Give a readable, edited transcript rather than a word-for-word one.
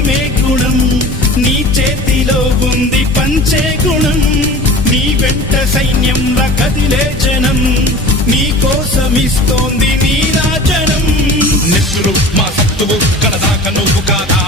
ఉరిమే గుణం, నీ చేతిలో ఉంది పంచే గుణం. నీ వెంట సైన్యంలా కదిలే జనం, నీ కోసమిస్తోంది నీరాజనం. నెత్తురు మా సత్తువు కడదాక నువ్వు కాదా,